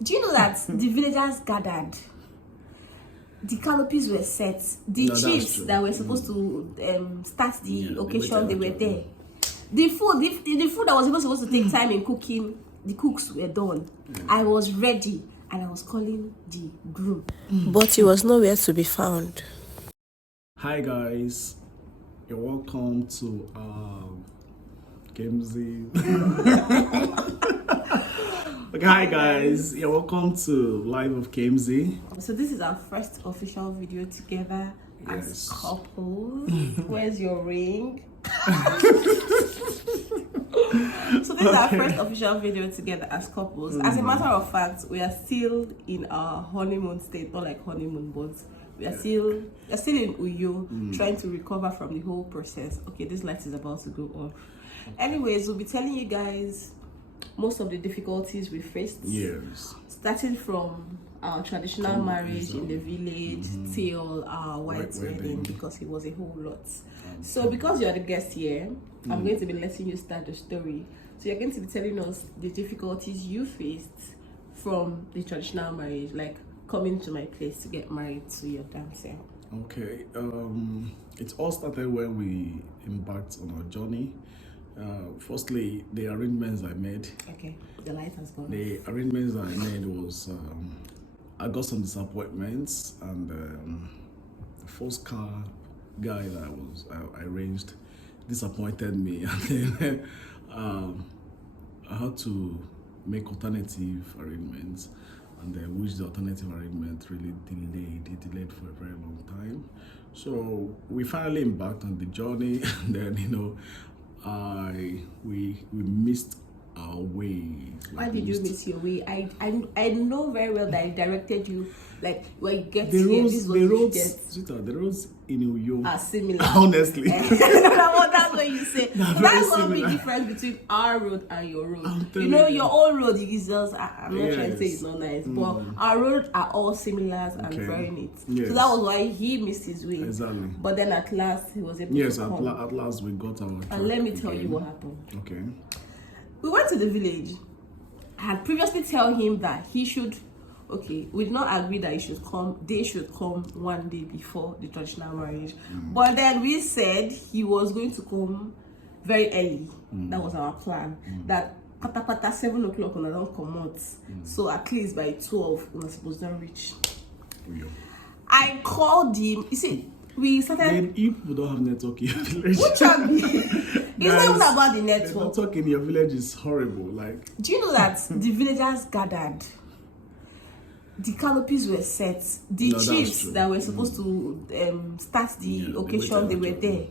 Do you know that the villagers gathered? The canopies were set. The chiefs that were supposed to start the occasion, they were there. The food that was even supposed to take time in cooking, the cooks were done. I was ready and I was calling the groom. But he was nowhere to be found. Hi guys, you're welcome to KMZ. Okay, hi guys, you're welcome to Live of KMZ. So this is our first official video together as couples. Where's your ring? So this is our first official video together as couples. As a matter of fact, we are still in our honeymoon state, not like honeymoon, but we are still in Uyo, trying to recover from the whole process. Okay, this light is about to go off. Anyways, we'll be telling you guys most of the difficulties we faced. Yes. Starting from our traditional marriage in the village till our white wedding, because it was a whole lot. So because you're the guest here, I'm going to be letting you start the story. So you're going to be telling us the difficulties you faced from the traditional marriage, like coming to my place to get married to your dancer. Okay. It all started when we embarked on our journey. Firstly, the arrangements I made. Okay, the light has gone. The arrangements I made was I got some disappointments, and the first car guy that I arranged disappointed me, and then I had to make alternative arrangements, and which the alternative arrangement really delayed. It delayed for a very long time. So we finally embarked on the journey, and then we missed our way. Why did you miss your way? I know very well that I directed you, like when you get the here, roads, this is what the you roads, get. Sweetheart, the roads in Uyo Are similar. honestly. That's what you say. Very That's one big similar. difference between our road and your road. I'm You telling know, you. your own road is just, I'm not trying to say Yes. it's not nice, but our roads are all similar and Okay. very neat. Yes. So that was why he missed his way. Exactly. But then at last he was able Yes, to at, come. at last we got our truck And let me tell again. you what happened. Okay. We went to the village. I had previously tell him that he should, we did not agree that they should come one day before the traditional marriage. But then we said he was going to come very early. That was our plan. That pata 7 o'clock when I don't come out. So at least by 12 we were supposed to reach. Uyo. I called him. You see, we started. Then you people don't have network in your village. Which it's not even about the The network. network in your village is horrible. Like, Do you know that the villagers gathered? The canopies were set. The No, that's chiefs true. that were supposed to start the occasion, they were waited there.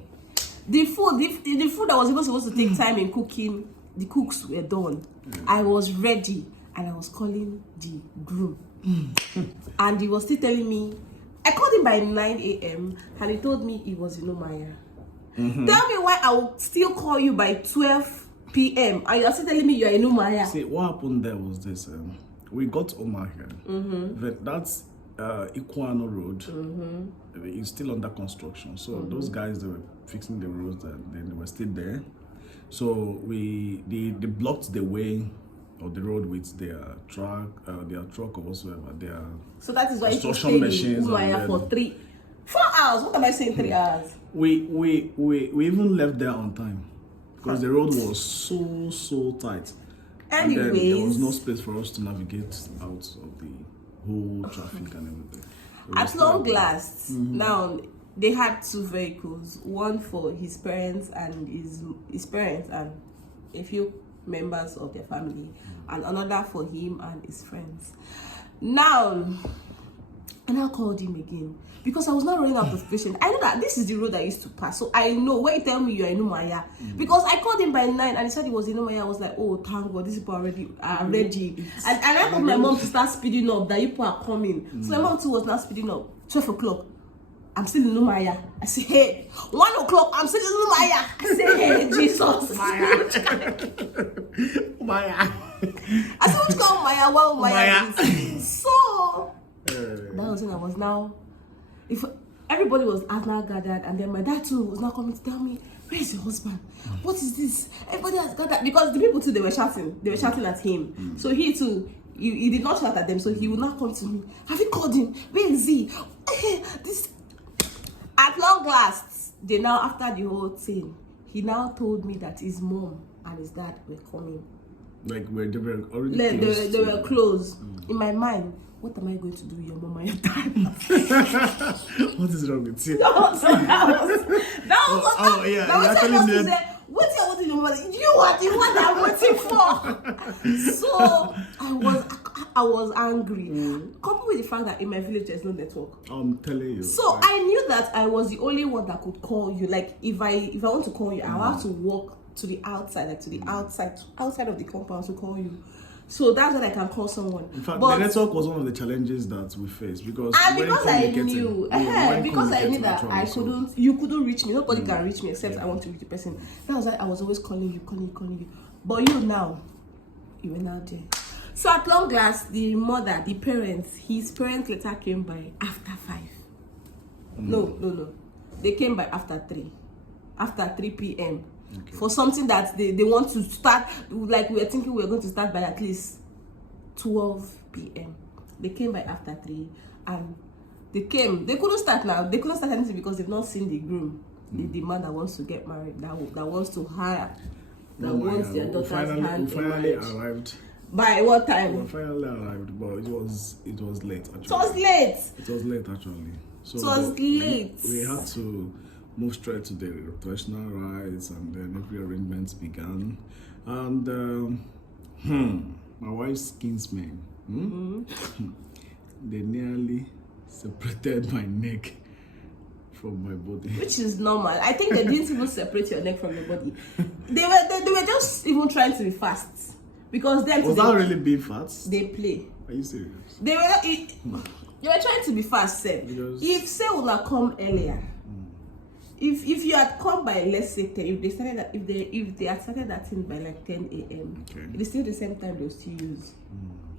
The food that was even supposed to take time in cooking, the cooks were done. I was ready and I was calling the groom. And he was still telling me, I called him by 9 a.m. and he told me he was in Omaya. Tell me why I will still call you by 12 p.m. and you're still telling me you're in Umaya. see, what happened there was this. We got Omar here. That's Ikuano Road. It's still under construction. So those guys, they were fixing the roads and then they were still there. So they blocked the way of the road with their truck or whatsoever. So that is why you construction stayed in machines Umaya and for then- 4 hours. What am I saying 3 hours? We even left there on time because the road was so tight. And then there was no space for us to navigate out of the whole traffic and everything. So we At stayed long there. last, now they had 2 vehicles, one for his parents and his parents and a few members of their family, and another for him and his friends. Now, and I called him again because I was not running out of patience. I know that this is the road I used to pass, so I know when you tell me you're in Umaya, because I called him by 9 and he said he was in Umaya. I was like, oh, thank God, these people are ready. And I told my mom to start speeding up, that you people are coming. So my mom too was not speeding up. 12 o'clock, I'm still in Umaya. I say, hey, 1 o'clock, I'm still in Umaya. I say, hey, Jesus. Maya. I said, which call Umaya? Well, Umaya. So that was when I was now. If everybody was now gathered, and then my dad too was now coming to tell me, where is your husband? What is this? Everybody has gathered because the people too, they were shouting at him. So he too, he did not shout at them, so he would not come to me. Have you called him? Where is he? This. At long last, they now, after the whole thing, he now told me that his mom and his dad were coming. Like they were already They were close. In my mind, what am I going to do with your mom and your dad? What is wrong with you? That was what actually said. What you want to do, mother? You are the one I'm waiting for. So I was angry. Coupled with the fact that in my village there's no network. I'm telling you. So I knew that I was the only one that could call you. Like if I want to call you, I will have to walk to the outside, like to the outside of the compound to call you. So that's when I can call someone. In fact, the network was one of the challenges that we faced because I knew that I couldn't. You couldn't reach me. Nobody can reach me except I want to reach the person. That was why I was always calling you. But you now, you were now there. So at long last, the mother, the parents, his parents later came by after 5. No. They came by after 3 p.m. Okay. For something that they want to start, like we were thinking we were going to start by at least 12 p.m. They came by after 3 and they couldn't start now. They couldn't start anything because they've not seen the groom, the man that wants to get married, that wants to hire, wants their daughter's hand in marriage. Arrived. By what time? We finally arrived, but it was late actually. It was late. It was late actually. So it was late. We had to move straight to the traditional rites, and then every arrangements began. And my wife's kinsmen, they nearly separated my neck from my body, which is normal. I think they didn't even separate your neck from your body. They were just even trying to be fast because them was that really being fast? They play. Are you serious? They were trying to be fast, said. If say would have come earlier. If you had come by, let's say 10, if they had started that thing by like 10 a.m. Okay. It's still the same time they'll still use.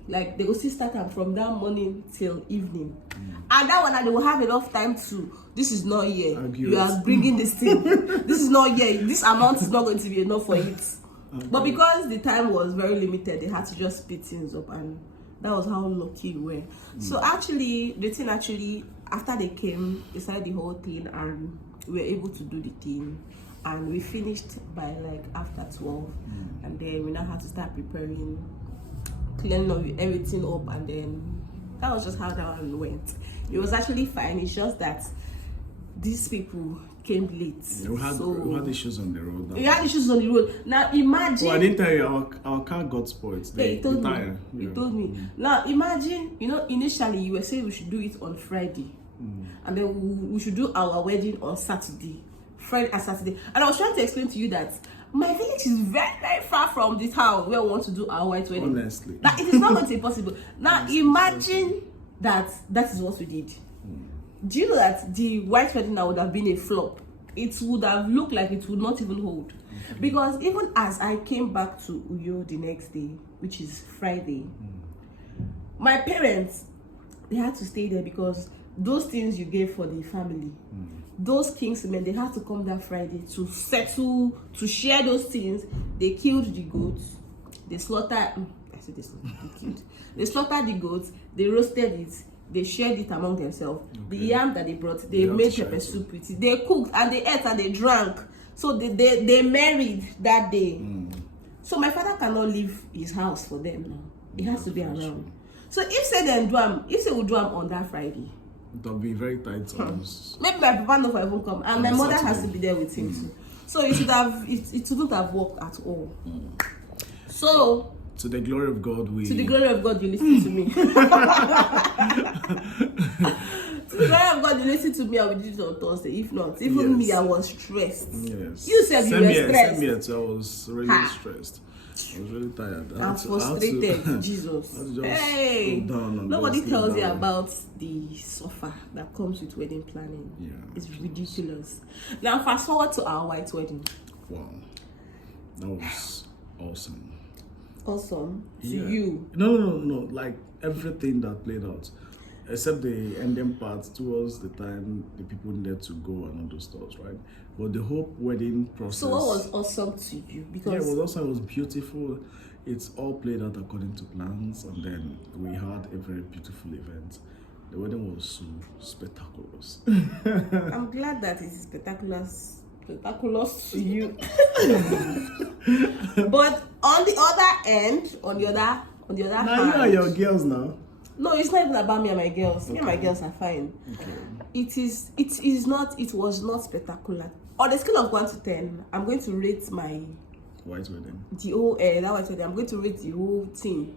Like they will still start them from that morning till evening. And that one they will have enough time to, this is not here. You are bringing this thing. This is not here. This amount is not going to be enough for it. But because the time was very limited, they had to just speed things up, and that was how lucky we were. So actually, the thing after they came, they started the whole thing, and we were able to do the thing, and we finished by like after 12, and then we now had to start preparing, cleaning everything up, and then that was just how that one went. It was actually fine. It's just that these people came late. We had issues on the road. We had issues on the road. Now imagine. Oh, I didn't tell you, our car got spoiled. He told me. Now imagine, initially you were saying we should do it on Friday. And then we should do our wedding on Saturday, Friday and Saturday. And I was trying to explain to you that my village is very, very far from the town where we want to do our white wedding. Honestly, that it is not going to be possible. Now imagine that is what we did. Do you know that the white wedding now would have been a flop? It would have looked like it would not even hold. Because even as I came back to Uyo the next day, which is Friday, my parents, they had to stay there because those things you gave for the family, those kingsmen, they had to come that Friday to settle, to share those things. They killed the goats. They slaughtered. They slaughtered the goats. They roasted it. They shared it among themselves. The yam that they brought, they made pepper soup with it. They cooked and they ate and they drank. So they married that day. So my father cannot leave his house for them now. He has to be around. So if they would do on that Friday, it will be very tight. Maybe my papa no even come, and my mother has to be there with him too. So it wouldn't have worked at all. So to the glory of God, you listen to me. To the glory of God, you listen to me. I will do it on Thursday. If not, even me, I was stressed. Yes. You said you were stressed. Same here. So I was really stressed. I was really tired. I was frustrated. Jesus. Hey, nobody tells you about the suffer that comes with wedding planning. Yeah, it's ridiculous. Now fast forward to our white wedding. Wow, that was awesome. Awesome to you? No. Like everything that played out, except the ending part towards the time the people needed to go and all those stuff, right? But the whole wedding process. So what was awesome to you? Because it was awesome. It was beautiful. it's all played out according to plans, and then we had a very beautiful event. The wedding was so spectacular. I'm glad that it is spectacular to you. But on the other end, on the other Now you are your girls now. No, it's not even about me and my girls. Okay. Me and my girls are fine. Okay. It was not spectacular. On a scale of 1 to 10, I'm going to rate my White wedding. the whole that white wedding. I'm going to rate the whole thing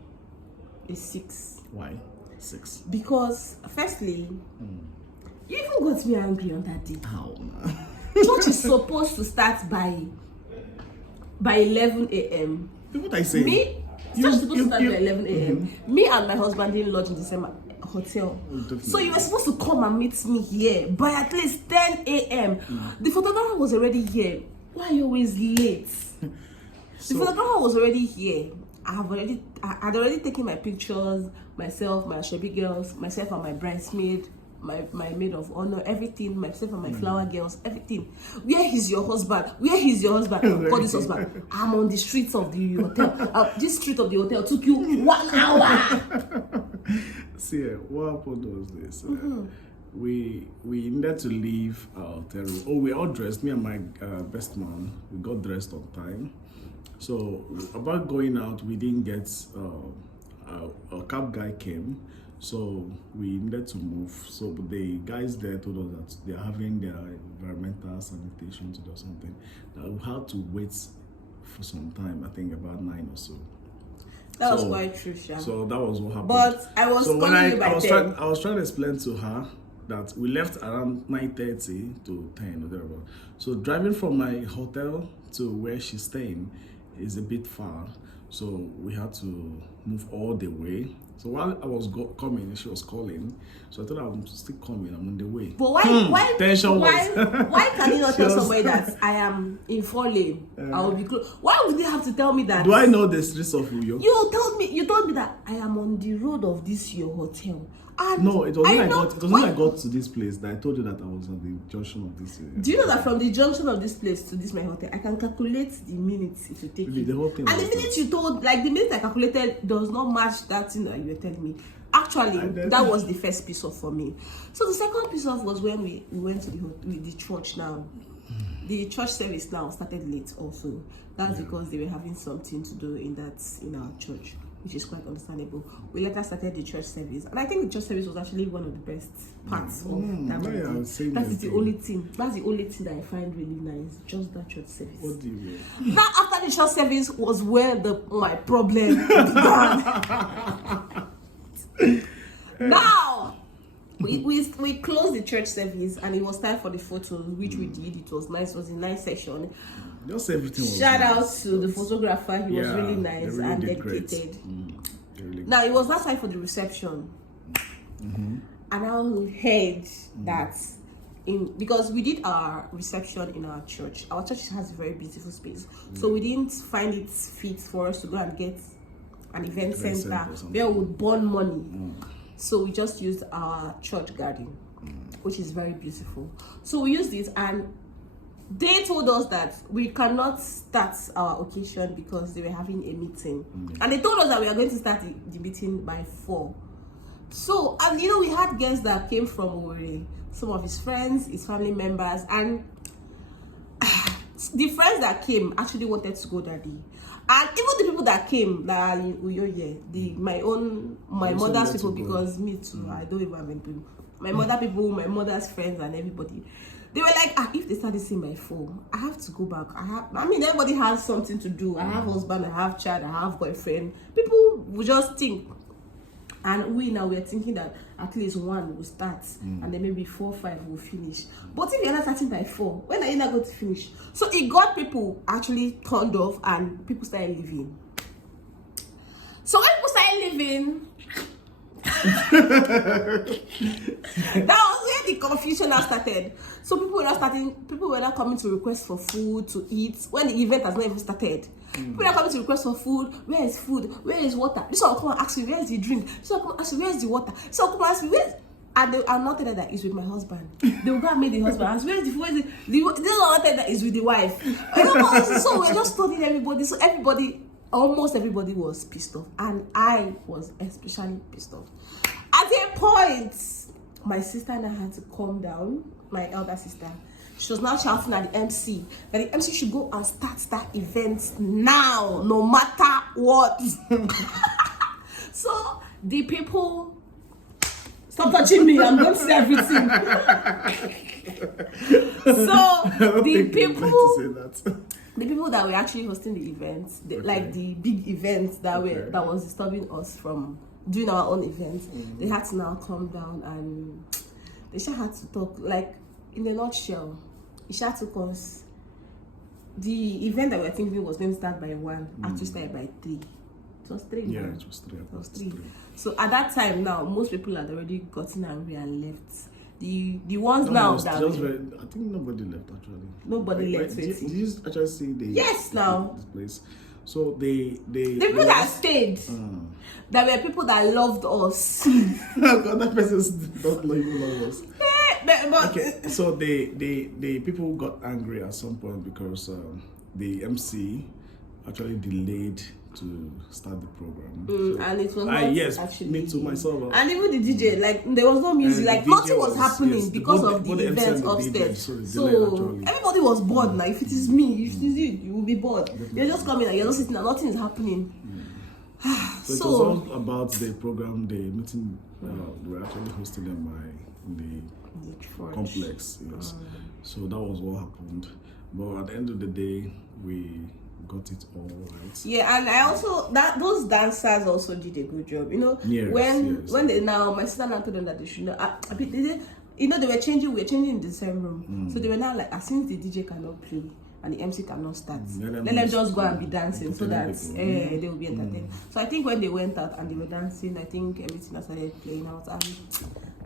a 6. Why? 6. Because firstly, you even got me angry on that day. How now? Church is supposed to start by 11 a.m. What I say? Church is supposed to start by 11 a.m. Me and my husband didn't lodge in the same hotel. So you were supposed to come and meet me here by at least 10 a.m. The photographer was already here. Why are you always late? The photographer was already here. I had already taken my pictures, myself, my Ashebi girls, myself and my bridesmaid, my maid of honor, everything, myself and my flower girls, everything. Where is your husband? Where is your husband? Call this husband. I'm on the streets of the hotel. This street of the hotel took you 1 hour. See, what happened was this. We needed to leave our hotel room. Oh, we all dressed. Me and my best man, we got dressed on time. So about going out, we didn't get a cab guy came, so we needed to move. So the guys there told us that they are having their environmental sanitation to do something. That we had to wait for some time. I think about 9 or so. That was quite true, Sha. So that was what happened. But I was calling you by 10. I was trying to explain to her that we left around 9:30 to 10 or thereabout. So driving from my hotel to where she's staying is a bit far, so we had to move all the way. So while I was coming, she was calling. So I thought I'm still coming. I'm on the way. But why Tension why can you not tell Just- somebody that I am in 4 lane? I will be close. Why would they have to tell me that? Do I know the streets of Uyo? You told me that I am on the road of this your hotel. And No, it wasn't. why- I got to this place that I told you that I was on the junction of this. Do you know that from the junction of this place to this my hotel, I can calculate the minutes it will take Really, you. the whole thing And the was minute you told, like the minute I calculated, does not match that thing that you were telling me. Actually, that was the first piece off for me. So the second piece off was when we went to the church now. The church service now started late also. That's because they were having something to do in our church, which is quite understandable. We later started the church service, and I think the church service was actually one of the best parts of that wedding. That is the only thing. That's the only thing that I find really nice. Just that church service. What do you mean? That after the church service was where my problem began. Now we closed the church service, and it was time for the photos, which we did. It was nice. It was a nice session. Just everything was Shout nice. out to the photographer. He was really they nice really and did great. dedicated. They really Now it was that time for the reception, and I heard that because we did our reception in our church. Our church has a very beautiful space, so we didn't find it fit for us to go and get an event center where we would burn money. So we just used our church garden, which is very beautiful. So we used it, and they told us that we cannot start our occasion because they were having a meeting. And they told us that we are going to start the meeting by 4. So, and we had guests that came from Owerri, some of his friends, his family members, and the friends that came actually wanted to go that day. And even the people that came, like my mother's people, because me too, I don't even have any people. My mother people, my mother's friends, and everybody. They were like, if they start this thing by 4, I have to go back. Everybody has something to do. I have husband, I have child, I have boyfriend. People will just think. And we're thinking that at least 1 will start, and then maybe 4, 5 will finish. But if you're not starting by 4, when are you not going to finish? So it got people actually turned off, and people started leaving. So when people started leaving, that was where the confusion now started. So people were not coming to request for food to eat when the event has not even started. People are coming to request for food. Where is food? Where is water? This one will come and ask me, where is the drink? This one will come and ask me, where is the water? This one will come and ask me, where is... And I'm not telling that it's with my husband. They will go and meet the husband. Ask, where is the food? Where is the... This one will tell that it's with the wife. So we're just telling everybody. So everybody almost everybody was pissed off, and I was especially pissed off. At a point, my sister and I had to calm down. My elder sister, she was now shouting at the MC that the MC should go and start that event now, no matter what. So the people, stop touching me, I'm going to say everything. So the people that were actually hosting the events, like the big events that was disturbing us from doing our own events, they had to now calm down, and they just had to talk. Like, in a nutshell, it just took us. The event that we were thinking was going to start by 1, actually started by 3. It was 3. Yeah, now. it was 3. It was 3. So at that time now, most people had already gotten angry and left. The ones now that I think nobody left actually. Nobody left. Did you actually see the now this place? So the people that stayed, there were people that loved us. Other persons don't even love us. Okay, so the people got angry at some point because the MC actually delayed to start the program. And it was not yes, actually me too myself. And even the DJ, like there was no music, like nothing was happening because of the event upstairs. So everybody was bored now. If it is me, if it is you will be bored. You're just coming and you're just sitting and nothing is happening. So it was all about the program, the meeting. We were actually hosting them in the complex. Yes. So that was what happened. But at the end of the day, we got it all right. Yeah, and I also those dancers also did a good job. You know, when they now, my sister now told them that they should not. They were changing. We were changing in the same room, so they were now like, as soon as the DJ cannot play and the MC cannot start, let them just go and be dancing so that they will be entertained. So I think when they went out and they were dancing, I think everything has started playing out. And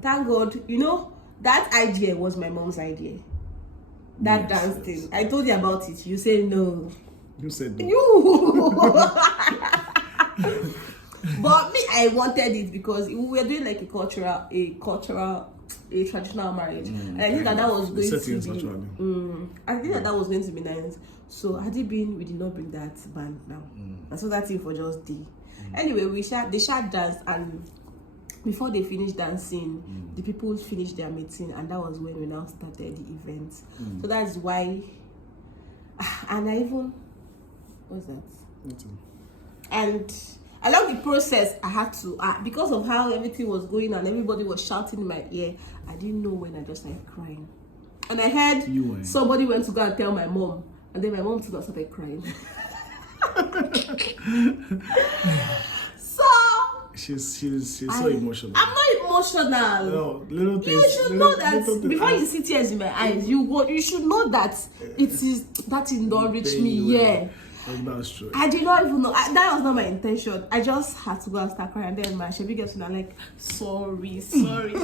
thank God, you know, that idea was my mom's idea. That dance thing. I told you about it. You say no. You said no. You. But me, I wanted it because we were doing like a traditional marriage, and I think that was going to be. I think that was going to be nice. So had it been, we did not bring that band now. And so that thing for just day. Anyway, they shall dance, and before they finished dancing, the people finished their meeting, and that was when we now started the event. So that's why. And I even. What's that? And along the process, I had to, because of how everything was going and everybody was shouting in my ear, I didn't know when I just started crying. And I heard somebody went to go and tell my mom, and then my mom too started crying. So she's so emotional. I'm not emotional. No, little things. You should know that before you see tears in my eyes, you should know that it is that it don't reach me. Yeah. That's true. I did not even know. That was not my intention. I just had to go and start crying. And then my Shebi girls were like, sorry. And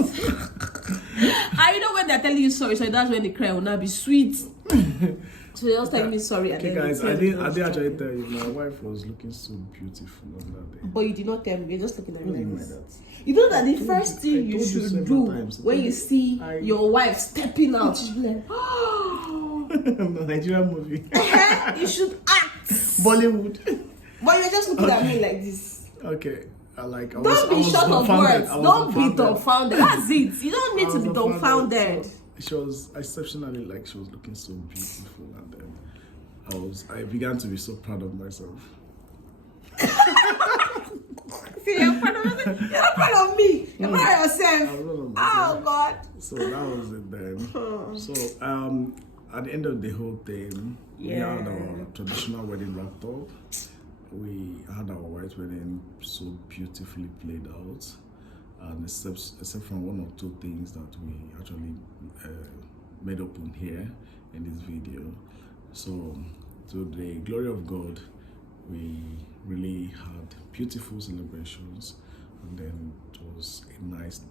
you know when they're telling you sorry, so that's when the cry will not be sweet. So they just telling me sorry. Okay, guys, I didn't actually tell you. My wife was looking so beautiful on that day. But you did not tell me. You're just looking at me like this. You know that the first thing you should do when you see your wife stepping out, you should be like, oh. Nigerian movie. You should act. Bollywood. But you're just looking at me like this. Okay. Don't be short of words. Don't be dumbfounded. That's it. You don't need to be dumbfounded. She was exceptionally, like, she was looking so beautiful, and then I began to be so proud of myself. See, you're proud of yourself. You're not proud of me. You're proud of yourself. Oh God. So that was it then. So at the end of the whole thing, we had our traditional wedding wrapped up. We had our white wedding so beautifully played out, and except from one or two things that we actually made open here in this video. So to the glory of God, we really had beautiful celebrations, and then it was a nice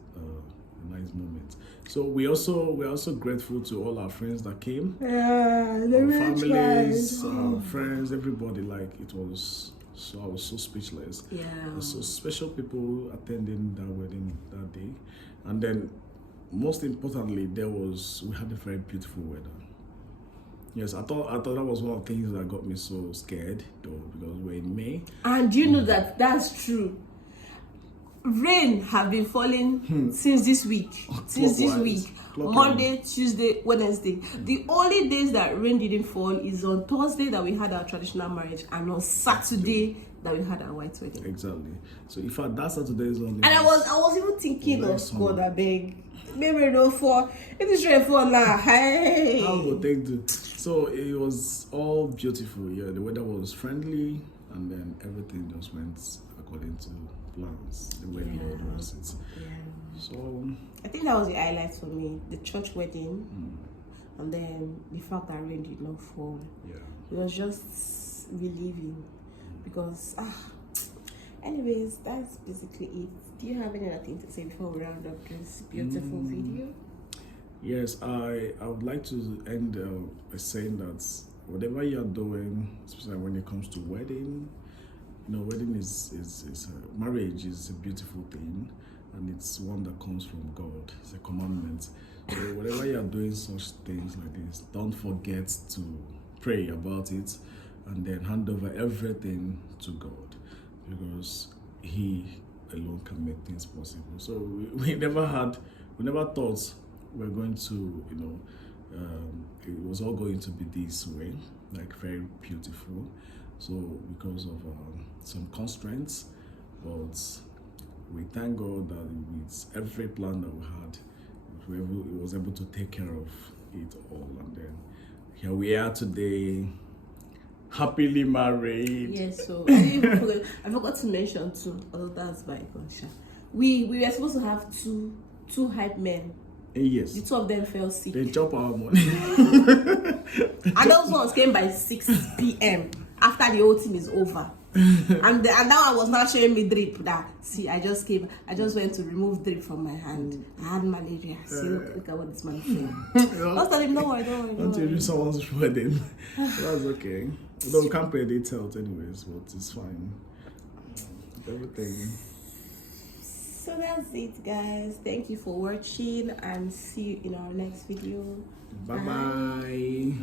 moment. So we're also grateful to all our friends that came, our families, our friends, everybody. Like, it was so, I was so speechless. Yeah. So special people attending that wedding that day, and then most importantly, we had a very beautiful weather. Yes, I thought that was one of the things that got me so scared, though, because we're in May. And you know that's true. Rain have been falling since this week. Monday, Tuesday, Wednesday. The only days that rain didn't fall is on Thursday that we had our traditional marriage, and on Saturday that we had our white wedding. Exactly. So in fact, that Saturday is on. And I was even thinking of God, I beg. Maybe no fall. If it's rain fall now, hey. How would they do? So it was all beautiful. Yeah, the weather was friendly, and then everything just went according to plans. The way the Lord wants it. Yeah. So I think that was the highlight for me: the church wedding, and then the fact that rain did not fall. yeah. It was just relieving because anyways, that's basically it. Do you have any other thing to say before we round up this beautiful video? Yes, I would like to end by saying that whatever you're doing, especially when it comes to wedding, wedding is marriage is a beautiful thing, and it's one that comes from God. It's a commandment. So whatever you're doing such things like this, don't forget to pray about it and then hand over everything to God, because He alone can make things possible. So we never thought we're going to, it was all going to be this way, like very beautiful. So because of some constraints, but we thank God that with every plan that we had, we was able to take care of it all, and then here we are today, happily married. Yes, so I forgot to mention too, although that's by conscience. We were supposed to have two hype men. Yes. The two of them fell sick. They chop our money. And those ones came by 6 p.m. after the whole thing is over. and now I was now showing me drip that, see, I just went to remove drip from my hand. I had malaria. See, look at what this man said. Don't tell him, don't worry. Don't you do someone's wedding? That's okay. Although we can't pay details anyways, but it's fine. Everything. So that's it, guys. Thank you for watching, and see you in our next video. Bye.